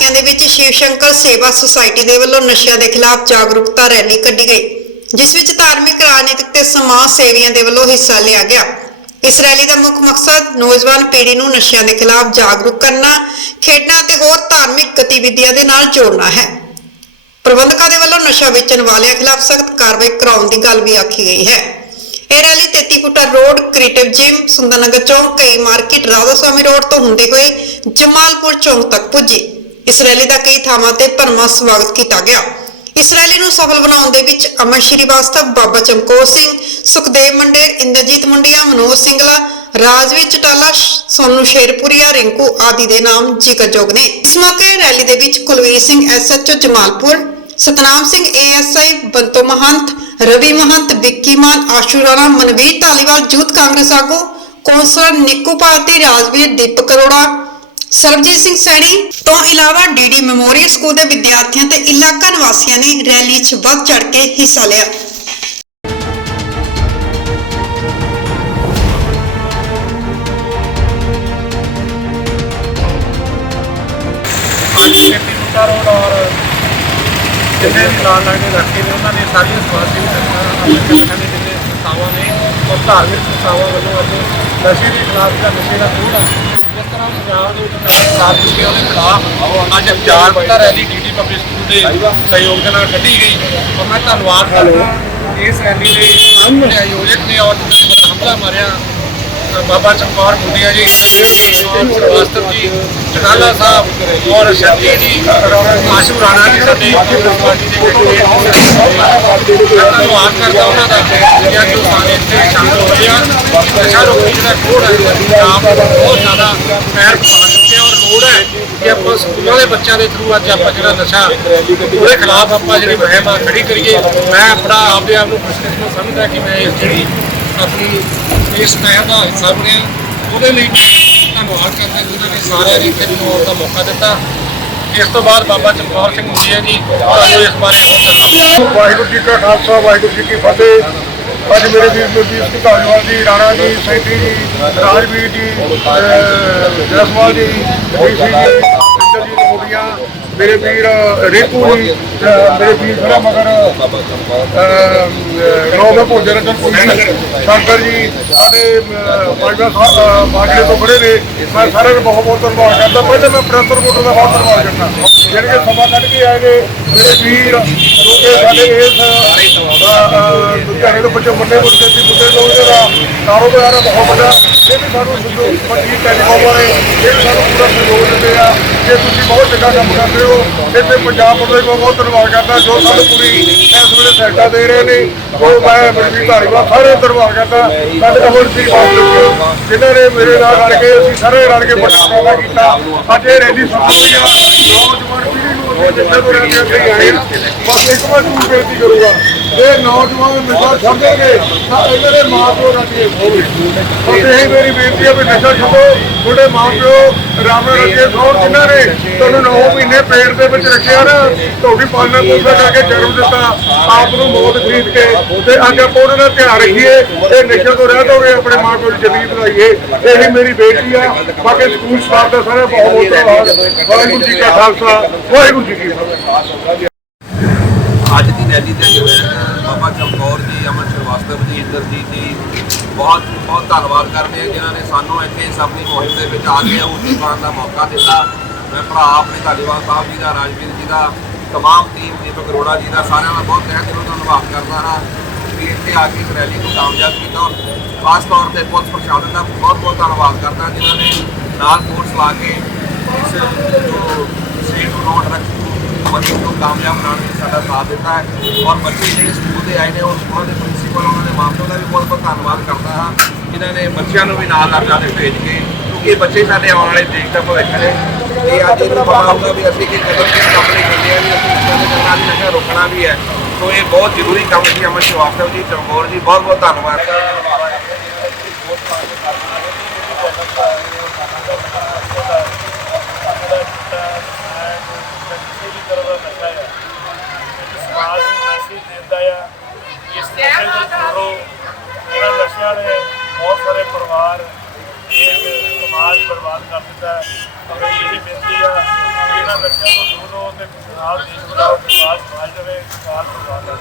ਇਲਾਕਿਆਂ ਦੇ ਵਿੱਚ ਸ਼ਿਵ ਸ਼ੰਕਰ ਸੇਵਾ ਸੁਸਾਇਟੀ ਦੇ ਵੱਲੋਂ ਨਸ਼ਿਆਂ ਦੇ ਖਿਲਾਫ ਜਾਗਰੂਕਤਾ ਰੈਲੀ ਕੱਢੀ ਗਈ, ਜਿਸ ਵਿੱਚ ਧਾਰਮਿਕ, ਰਾਜਨੀਤਿਕ ਤੇ ਸਮਾਜ ਸੇਵੀਆਂ ਦੇ ਵੱਲੋਂ ਹਿੱਸਾ ਲਿਆ ਗਿਆ। ਇਸ ਰੈਲੀ ਦਾ ਮੁੱਖ ਮਕਸਦ ਨੌਜਵਾਨ ਪੀੜ੍ਹੀ ਨੂੰ ਨਸ਼ਿਆਂ ਦੇ ਖਿਲਾਫ ਜਾਗਰੂਕ ਕਰਨਾ ਖੇਡਾਂ ਅਤੇ ਹੋਰ ਧਾਰਮਿਕ ਗਤੀਵਿਧੀਆਂ ਦੇ ਨਾਲ ਜੋੜਨਾ ਹੈ। ਪ੍ਰਬੰਧਕਾਂ ਦੇ ਵੱਲੋਂ ਨਸ਼ਾ ਵੇਚਣ ਵਾਲਿਆਂ ਖਿਲਾਫ ਸਖਤ ਕਾਰਵਾਈ ਕਰਾਉਣ ਦੀ ਗੱਲ ਵੀ ਆਖੀ ਗਈ ਹੈ। ਇਹ ਰੈਲੀ 33 ਫੁੱਟਾ ਰੋਡ, ਕ੍ਰੀਏਟਿਵ ਜਿਮ, ਸੁੰਦਰਨਗਰ ਚੌਂਕ, ਕਈ ਮਾਰਕੀਟ ਰਾਧਾ ਸਵਾਮੀ ਰੋਡ ਤੋਂ ਹੁੰਦੇ ਹੋਏ ਜਮਾਲਪੁਰ ਚੌਂਕ ਤੱਕ ਪੁੱਜੀ। ਇਸ ਰੈਲੀ ਦਾ ਕਈ ਥਾਵਾਂ ਤੇ ਭਰਮਾ ਸਵਾਗਤ ਕੀਤਾ ਗਿਆ। ਇਸ ਰੈਲੀ ਨੂੰ ਸਫਲ ਬਣਾਉਣ ਦੇ ਵਿੱਚ ਅਮਰ ਸ਼੍ਰੀਵਾਸਤਵ, ਬਾਬਾ ਚਮਕੌਰ ਸਿੰਘ, ਸੁਖਦੇਵ ਮੰਡੇਰ, ਇੰਦਰਜੀਤ ਮੁੰਡਿਆ, ਮਨੋਜ ਸਿੰਘਲਾ ਰਾਜਵੀਰ ਚਟਾਲਾ, ਸੋਨੂ ਸ਼ੇਰਪੁਰੀਆ, ਰਿੰਕੂ ਆਦਿ ਦੇ ਨਾਮ ਜ਼ਿਕਰਯੋਗ ਨੇ। ਇਸ ਮੌਕੇ ਰੈਲੀ ਦੇ ਵਿੱਚ Kulvir Singh SHO Jamalpur, Satnam Singh ASI Banto Mahant, Ravi Mahant, Vicky Maan, Ashu Rana, Manvir Dhaliwal youth Congress ਆਗੂ, ਕੌਂਸਲਰ ਨਿੱਕੂ ਭਾਰਤੀ, ਰਾਜਵੀਰ ਦੀਪਕ ਅਰੋੜਾ ਸਰਬਜੀਤ ਸਿੰਘ ਸੈਣੀ, ਤੋਂ ਇਲਾਵਾ ਡੀਡੀ ਮੈਮੋਰੀਅਲ ਸਕੂਲ ਦੇ ਵਿਦਿਆਰਥੀਆਂ ਤੇ ਇਲਾਕਾ ਨਿਵਾਸੀਆਂ ਨੇ ਰੈਲੀ 'ਚ ਵੱਧ ਚੜ ਕੇ ਹਿੱਸਾ ਲਿਆ। ਅੱਜ ਔਰ ਜਿੰਨੇ ਵੀ ਨਾਲ ਲੱਗਦੇ ਇਲਾਕੇ ਨੇ, ਉਹਨਾਂ ਨੇ ਸਾਰੀਆਂ ਸਮਾਜ ਸੰਸਥਾਵਾਂ ਦੇ ਜਿੰਨੇ ਸੰਸਥਾਵਾਂ ਨੇ ਔਰ ਧਾਰਮਿਕ ਸੰਸਥਾਵਾਂ ਵੱਲੋਂ ਅੱਜ ਨਸ਼ੇ ਦੇ ਖਿਲਾਫ ਜਿਹੜਾ ਨਸ਼ੇ ਦਾ ਵਿਰੋਧ ਜਿਸ ਤਰ੍ਹਾਂ ਪੰਜਾਬ ਦੇ ਵਿੱਚ ਨਸ਼ਾ ਖਿਲਾਫ ਚੁੱਕੇ ਉਹਦੇ ਖਿਲਾਫ ਅੱਜ ਜਾਗਰੂਕਤਾ ਰੈਲੀ ਡੀਡੀ ਪਬਲਿਕ ਸਕੂਲ ਦੇ ਸਹਿਯੋਗ ਦੇ ਨਾਲ ਕੱਢੀ ਗਈ। ਔਰ ਮੈਂ ਧੰਨਵਾਦ ਕਰਦਾ ਇਸ ਰੈਲੀ ਦੇ ਆਯੋਜਕ ਨੇ ਔਰ ਜਿਨ੍ਹਾਂ ਨੇ ਬੜਾ ਹਮਲਾ ਮਾਰਿਆ। ਬਾਬਾ ਚਮਕੌਰ ਮੁੰਡਿਆ ਜੀ ਔਰ ਸਰਵਾਸਤਵ ਜੀ ਚਟਾਲਾ ਸਾਹਿਬ ਔਰ ਸ਼ਕਤੀ ਜੀ ਆਸ਼ੂ ਰਾਣਾ ਜੀ ਸਾਡੇ ਪਾਰਟੀ ਦੇ ਕੈਂਡੀਡੇਟ ਮੈਂ ਧੰਨਵਾਦ ਕਰਦਾ ਉਹਨਾਂ ਦਾ ਜਿਹੜਾ ਜੋ ਸਾਰੇ ਇੱਥੇ ਸ਼ਾਮਲ ਹੋਏ ਆ ਨਸ਼ਾ ਰੋਕੀ ਜਿਹੜਾ ਕੋਡ ਹੈ, ਪੰਜਾਬ ਬਹੁਤ ਜ਼ਿਆਦਾ ਪੈਰ ਪਾ ਚੁੱਕਿਆ ਔਰ ਲੋੜ ਹੈ ਕਿ ਆਪਾਂ ਸਕੂਲਾਂ ਦੇ ਬੱਚਿਆਂ ਦੇ ਥਰੂ ਅੱਜ ਆਪਾਂ ਜਿਹੜਾ ਨਸ਼ਾ ਉਹਦੇ ਖਿਲਾਫ ਆਪਾਂ ਜਿਹੜੀ ਮੁਹਿੰਮ ਖੜੀ ਕਰੀਏ। ਮੈਂ ਆਪਣਾ ਆਪਦੇ ਆਪ ਨੂੰ ਖੁਸ਼ਕਿਸਮਤ ਸਮਝਦਾ ਕਿ ਮੈਂ ਇਸ ਜਿਹੜੀ ਆਪਣੀ ਇਸ ਟਾਈਮ ਦਾ ਹਿੱਸਾ ਬਣਿਆ ਉਹਦੇ ਲਈ ਧੰਨਵਾਦ ਕਰਦਾ ਜਿਨ੍ਹਾਂ ਨੇ ਸਾਰਿਆਂ ਨੇ ਇੱਥੇ ਆਉਣ ਦਾ ਮੌਕਾ ਦਿੱਤਾ। ਇਸ ਤੋਂ ਬਾਅਦ ਬਾਬਾ ਚਮਕੌਰ ਸਿੰਘ ਮੁੰਡਿਆ ਜੀ, ਤੁਹਾਨੂੰ ਇਸ ਬਾਰੇ ਹੋਰ ਵਾਹਿਗੁਰੂ ਜੀ ਕਾ ਖਾਲਸਾ, ਵਾਹਿਗੁਰੂ ਜੀ ਕੀ ਫਤਿਹ। ਅੱਜ ਮੇਰੇ ਵੀਰ ਗੁਰਦੀਪ ਸਿੰਘ ਧਾਲੀਵਾਲ ਜੀ, ਰਾਣਾ ਜੀ ਸੈਂਟੀ ਜੀ, ਰਾਜਵੀਰ ਜੀ, ਅਹ ਜਸਵਾਲ ਜੀ ਜੀ ਇੰਦਰ ਜੀ, ਮੋਡੀਆਂ ਮੇਰੇ ਵੀਰ ਰੇਕੂ ਜੀ ਅਹ ਮੇਰੇ ਵੀਰ ਖੜਾ ਮਗਰ ਨੌਵੇਂ ਭੋਜਨ ਰੰਜਨ ਪੁਰੀ ਸ਼ੰਕਰ ਜੀ ਸਾਡੇ ਮਾਜਵਾ ਮਾਜਲੇ ਤੋਂ ਖੜੇ ਨੇ। ਮੈਂ ਸਾਰਿਆਂ ਨੂੰ ਬਹੁਤ ਬਹੁਤ ਧੰਨਵਾਦ ਕਰਦਾ। ਪਹਿਲੇ ਮੈਂ ਪ੍ਰੈਸਰ ਮੋਟਰ ਦਾ ਬਹੁਤ ਧੰਨਵਾਦ ਕਰਦਾ। ਜਿਹੜੇ ਕਿ ਸਮਾਂ ਕੱਢ ਕੇ ਆਏ ਨੇ ਮੇਰੇ ਵੀਰ ਜੋ ਕਿ ਸਾਡੇ ਇਸ ਅਹ, ਅਹ, ਲੁਧਿਆਣੇ ਦੇ ਬੱਚੇ ਮੁੰਡੇ ਮੁੰਡੇ ਸੀ ਲੋਕ ਦਾ ਕਾਰੋਬਾਰ ਹੈ, ਬਹੁਤ ਵੱਡਾ। ਇਹ ਵੀ ਸਾਨੂੰ ਸਹਿਯੋਗ ਪੱਟੀ ਟੈਲੀਕਾਮ ਵਾਲੇ, ਇਹ ਵੀ ਸਾਨੂੰ ਪੂਰਾ ਸਹਿਯੋਗ ਦਿੰਦੇ ਆ। ਕਿ ਤੁਸੀਂ ਬਹੁਤ ਚੰਗਾ ਕੰਮ ਕਰਦੇ ਹੋ, ਇੱਥੇ ਪੰਜਾਬ ਪੁਲਿਸ ਦਾ ਬਹੁਤ ਧੰਨਵਾਦ ਕਰਦਾ, ਜੋ ਸਾਨੂੰ ਪੂਰੀ ਇਸ ਵੇਲੇ ਸਹਾਇਤਾ ਦੇ ਰਹੇ ਨੇ। ਉਹ ਮੈਂ ਮਨਵੀਰ ਧਾਰੀਵਾਲ ਸਾਰੇ ਧੰਨਵਾਦ ਕਰਦਾ। ਸਾਡੇ ਅਮਰ ਸਿੰਘ ਬਾਬੂ ਜਿਨ੍ਹਾਂ ਨੇ ਮੇਰੇ ਨਾਲ ਰਲ ਕੇ, ਅਸੀਂ ਸਾਰੇ ਰਲ ਕੇ ਬੜਾ ਕੰਮ ਕੀਤਾ। ਅੱਜ ਇਹ ਰੈਲੀ ਸਫਲ ਹੋਈ ਆ। ਨੌਜਵਾਨ ਪੀੜ੍ਹੀ ਨੂੰ ਅੱਗੇ ਜਿੱਥੇ ਤੋਂ ਰਹਿ ਕੇ ਆਏ ਬਸ ਇੱਕ ਵਾਰ ਨੂੰ ਬੇਨਤੀ ਕਰੂੰਗਾ। ਇਹ ਨੌਜਵਾਨ ਨਸ਼ਾ ਛੱਡਣਗੇ ਤਾਂ ਇਹਨਾਂ ਦੇ ਮਾਂ ਰੱਜੇ ਹੋਵੇ ਬਸ ਇਹ ਮੇਰੀ ਬੇਨਤੀ ਹੈ ਵੀ ਨਸ਼ਾ ਛੱਡੋ, ਤੁਹਾਡੇ ਮਾਂ ਰਾਮ ਰੱਜੇ ਸੌਣ ਜਿਨ੍ਹਾਂ ਨੇ, ਤੁਹਾਨੂੰ 9 ਮਹੀਨੇ ਪੇਟ ਦੇ ਵਿੱਚ ਰੱਖਿਆ ਨਾ, ਤੁਹਾਡੀ ਪਾਲਣਾ ਪੋਸ਼ਣ ਕਰਕੇ ਜਨਮ ਦਿੱਤਾ, ਆਪ ਨੂੰ ਮੌਤ ਖਰੀਦ ਕੇ। ਤੇ ਅੱਜ ਆਪਾਂ ਉਹਨਾਂ ਦਾ ਧਿਆਨ ਰੱਖੀਏ, ਇਹ ਨਸ਼ੇ ਤੋਂ ਰਹਿ ਦੋਗੇ ਆਪਣੇ ਮਾਂ ਪਿਓ ਦੀ ਜਮੀਨ ਬਣਾਈਏ ਇਹੀ ਮੇਰੀ ਬੇਨਤੀ ਆ। ਬਾਕੀ ਸਕੂਲ ਸਟਾਫ ਦਾ ਸਾਰਾ ਬਹੁਤ ਬਹੁਤ ਧੰਨਵਾਦ। ਵਾਹਿਗੁਰੂ ਜੀ ਕਾ ਖਾਲਸਾ, ਵਾਹਿਗੁਰੂ ਜੀ ਕੀ ਫਤਿਹ। ਅੱਜ ਦੀ ਰੈਲੀ ਦੇ ਵਿੱਚ ਬਾਬਾ ਚਮਕੌਰ ਜੀ ਅਮਰ ਸ਼੍ਰੀਵਾਸਤਵ ਜੀ ਇੰਦਰਜੀਤ ਜੀ ਬਹੁਤ ਬਹੁਤ ਧੰਨਵਾਦ ਕਰਦੇ ਹਾਂ ਜਿਨ੍ਹਾਂ ਨੇ ਸਾਨੂੰ ਇੱਥੇ ਇਸ ਆਪਣੀ ਮੁਹਿੰਮ ਦੇ ਵਿੱਚ ਆ ਕੇ ਉਸ ਪਾਉਣ ਦਾ ਮੌਕਾ ਦਿੱਤਾ। ਮੈਂ ਭਰਾ ਆਪਣੇ ਧਾਲੀਵਾਲ ਸਾਹਿਬ ਜੀ ਦਾ, ਰਾਜਵੀਰ ਜੀ ਦਾ, ਤਮਾਮ ਟੀਮ ਦੀਪਕ ਅਰੋੜਾ ਜੀ ਦਾ, ਸਾਰਿਆਂ ਦਾ ਬਹੁਤ ਤਹਿ ਦਿਲੋਂ ਧੰਨਵਾਦ ਕਰਦਾ ਹਾਂ ਕਿ ਇੱਥੇ ਆ ਕੇ ਇਸ ਰੈਲੀ ਨੂੰ ਕਾਮਯਾਬ ਕੀਤਾ ਔਰ ਖਾਸ ਤੌਰ ਤੇ ਪੁਲਿਸ ਪ੍ਰਸ਼ਾਸਨ ਦਾ ਬਹੁਤ ਬਹੁਤ ਧੰਨਵਾਦ ਕਰਦਾ ਜਿਨ੍ਹਾਂ ਨੇ ਨਾਲ ਫੋਰਸ ਲਾ ਕੇ ਇਸ ਜੋ ਸੀਟ ਨੂੰ ਨੋਟ ਰੱਖ ਬੱਚੇ ਨੂੰ ਕਾਮਯਾਬ ਬਣਾਉਣ ਵਿੱਚ ਸਾਡਾ ਸਾਥ ਦਿੱਤਾ ਹੈ। ਔਰ ਬੱਚੇ ਜਿਹੜੇ ਸਕੂਲ ਦੇ ਆਏ ਨੇ, ਉਹ ਸਕੂਲਾਂ ਦੇ ਪ੍ਰਿੰਸੀਪਲ, ਉਹਨਾਂ ਦੇ ਮਾਪਿਆਂ ਦਾ ਵੀ ਬਹੁਤ ਬਹੁਤ ਧੰਨਵਾਦ ਕਰਦਾ ਹਾਂ। ਜਿਨ੍ਹਾਂ ਨੇ ਬੱਚਿਆਂ ਨੂੰ ਵੀ ਨਾਲ ਨਾਲ ਜਾਣੇ ਭੇਜ ਕੇ, ਕਿਉਂਕਿ ਇਹ ਬੱਚੇ ਸਾਡੇ ਆਉਣ ਵਾਲੇ ਦੇਸ਼ ਦਾ ਭਵਿੱਖ ਨੇ। ਇਹ ਅੱਜ ਇਹਨੂੰ ਪਤਾ ਹੋਊਗਾ ਵੀ ਅਸੀਂ ਕਿ ਕਦਮ ਕਿਸ ਕੰਮ ਲਈ ਕਰਦੇ ਹਾਂ, ਵੀ ਅਸੀਂ ਬੱਚਿਆਂ ਦੇ ਜੰਗਾਂ ਦੀ ਨਸ਼ਾ ਰੋਕਣਾ ਵੀ ਹੈ। ਸੋ ਇਹ ਬਹੁਤ ਜ਼ਰੂਰੀ ਕੰਮ ਸੀ, ਅਮਰ ਸ਼ਿਵਾਸਤਵ ਜੀ, ਚਮਕੌਰ ਜੀ, ਬਹੁਤ ਬਹੁਤ ਧੰਨਵਾਦ ਸਮਾਜ ਨੂੰ ਮੈਸੇਜ ਦਿੰਦਾ ਆ ਇਸ ਨਸ਼ੇ ਤੋਂ ਛੋੜੋ ਇਹਨਾਂ ਨਸ਼ਿਆਂ ਬਹੁਤ ਸਾਰੇ ਪਰਿਵਾਰ ਇੱਕ ਸਮਾਜ ਬਰਬਾਦ ਕਰ ਦਿੱਤਾ ਹੈ। ਮੇਰੀ ਇਹ ਬੇਨਤੀ ਆ ਕਿ ਇਹਨਾਂ ਬੱਚਿਆਂ ਤੋਂ ਦੂਰ ਰਹੋ ਤੇ ਨਾਲ ਦੇਸ਼ ਬਚਾਓ ਤੇ ਬਾਅਦ ਸਮਾਜ ਦੇ ਕਾਲ ਪਰਿਵਾਰ ਦਾ